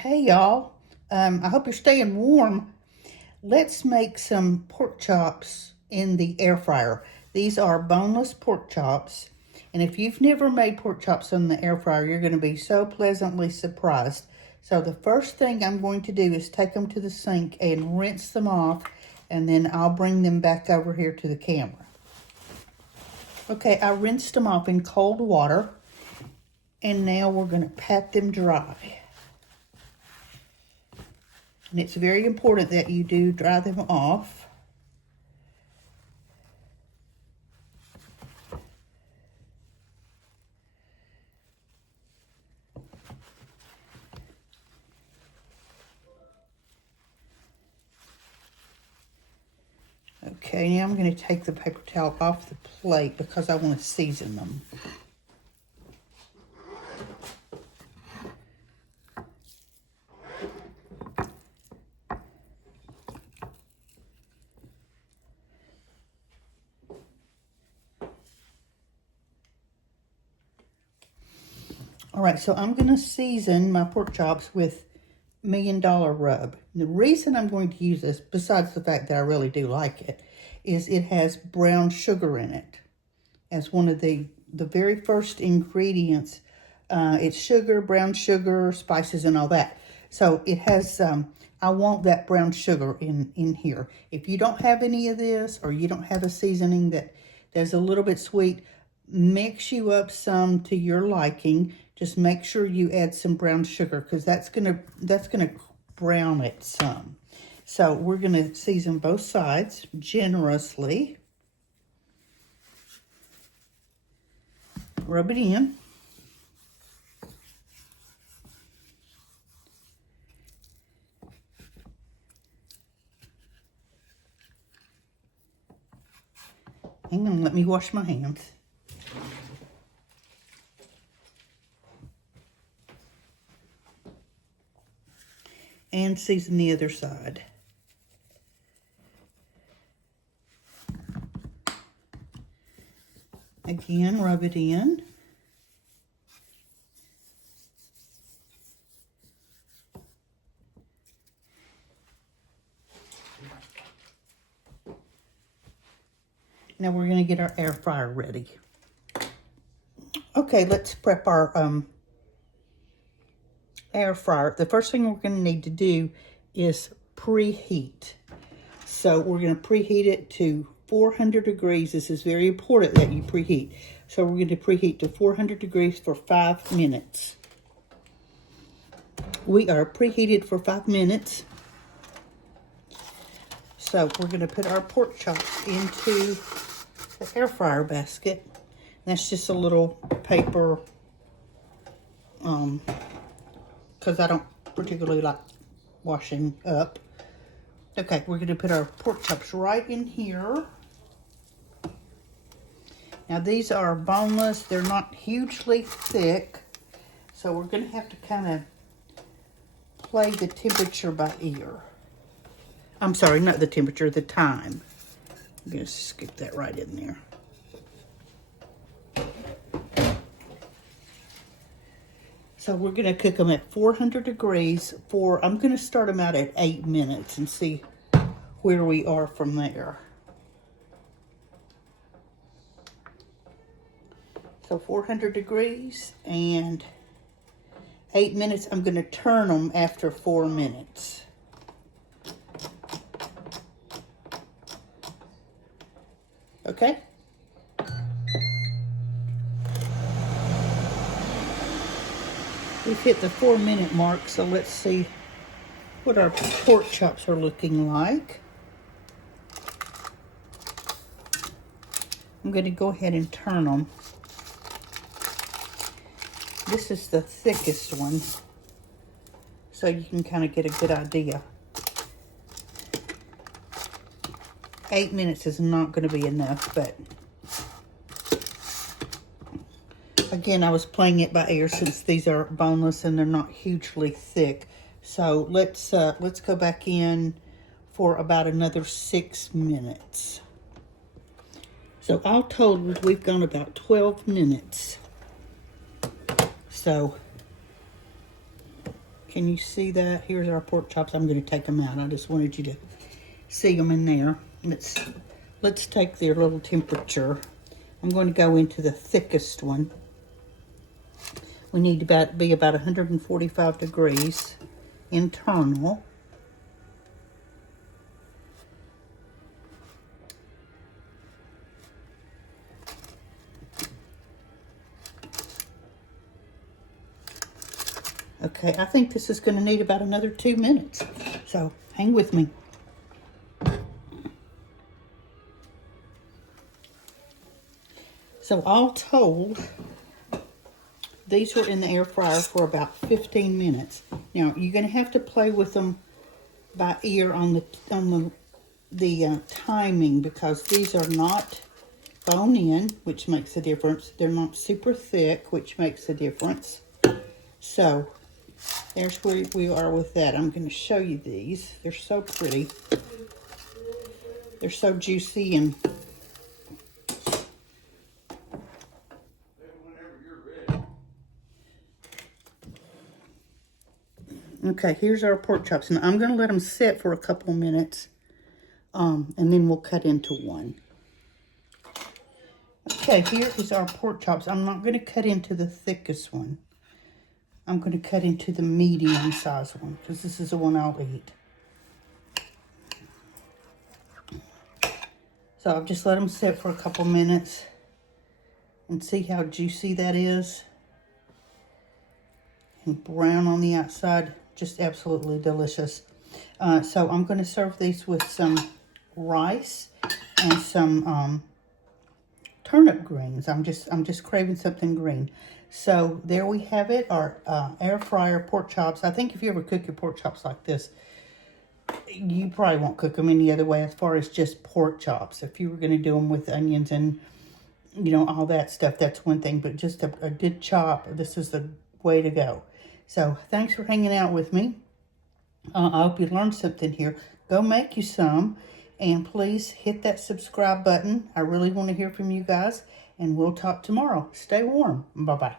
Hey y'all, I hope you're staying warm. Let's make some pork chops in the air fryer. These are boneless pork chops. And if you've never made pork chops in the air fryer, you're going to be so pleasantly surprised. So the first thing I'm going to do is take them to the sink and rinse them off. And then I'll bring them back over here to the camera. Okay, I rinsed them off in cold water. And now we're going to pat them dry. And it's very important that you do dry them off. Okay, now I'm going to take the paper towel off the plate because I want to season them. All right, so I'm going to season my pork chops with $1 Million Rub. And the reason I'm going to use this, besides the fact that I really do like it, is it has brown sugar in it as one of the very first ingredients. It's sugar, brown sugar, spices, and all that. So it has, I want that brown sugar in here. If you don't have any of this, or you don't have a seasoning that's a little bit sweet, mix you up some to your liking. Just make sure you add some brown sugar because that's gonna brown it some. So we're gonna season both sides generously. Rub it in. Hang on, let me wash my hands. And season the other side. Again, rub it in. Now we're going to get our air fryer ready. Okay, let's prep our air fryer. The first thing we're going to need to do is preheat. So we're going to preheat it to 400 degrees. This is very important that you preheat. So we're going to preheat to 400 degrees for 5 minutes. We are preheated for 5 minutes. So we're going to put our pork chops into the air fryer basket. That's just a little paper, because I don't particularly like washing up. Okay, we're going to put our pork chops right in here. Now these are boneless. They're not hugely thick. So we're going to have to kind of play the temperature by ear. I'm sorry, not the temperature, the time. I'm going to skip that right in there. So we're going to cook them at 400 degrees for, I'm going to start them out at 8 minutes and see where we are from there. So 400 degrees and 8 minutes. I'm going to turn them after 4 minutes. Okay? We've hit the 4-minute mark, so let's see what our pork chops are looking like. I'm going to go ahead and turn them. This is the thickest one, so you can kind of get a good idea. 8 minutes is not going to be enough, but again, I was playing it by ear since these are boneless and they're not hugely thick. So let's go back in for about another 6 minutes. So all told, we've gone about 12 minutes. So Can you see that? Here's our pork chops. I'm going to take them out. I just wanted you to see them in there. Let's take their little temperature. I'm going to go into the thickest one. We need to be about 145 degrees internal. Okay, I think this is going to need about another 2 minutes. So hang with me. So all told, these were in the air fryer for about 15 minutes. Now you're going to have to play with them by ear on the timing, because these are not bone in, which makes a difference. They're not super thick, which makes a difference. So there's where we are with that. I'm going to show you these. They're so pretty. They're so juicy and okay, here's our pork chops. And I'm going to let them sit for a couple minutes, and then we'll cut into one. Okay, here is our pork chops. I'm not going to cut into the thickest one. I'm going to cut into the medium size one, because this is the one I'll eat. So I've just let them sit for a couple minutes and see how juicy that is. And brown on the outside, just absolutely delicious. So I'm going to serve these with some rice and some turnip greens. I'm just craving something green. So there we have it, our air fryer pork chops. I think if you ever cook your pork chops like this, you probably won't cook them any other way as far as just pork chops. If you were going to do them with onions and, you know, all that stuff, that's one thing. But just a good chop, this is the way to go. So thanks for hanging out with me. I hope you learned something here. Go make you some. And please hit that subscribe button. I really want to hear from you guys. And we'll talk tomorrow. Stay warm. Bye-bye.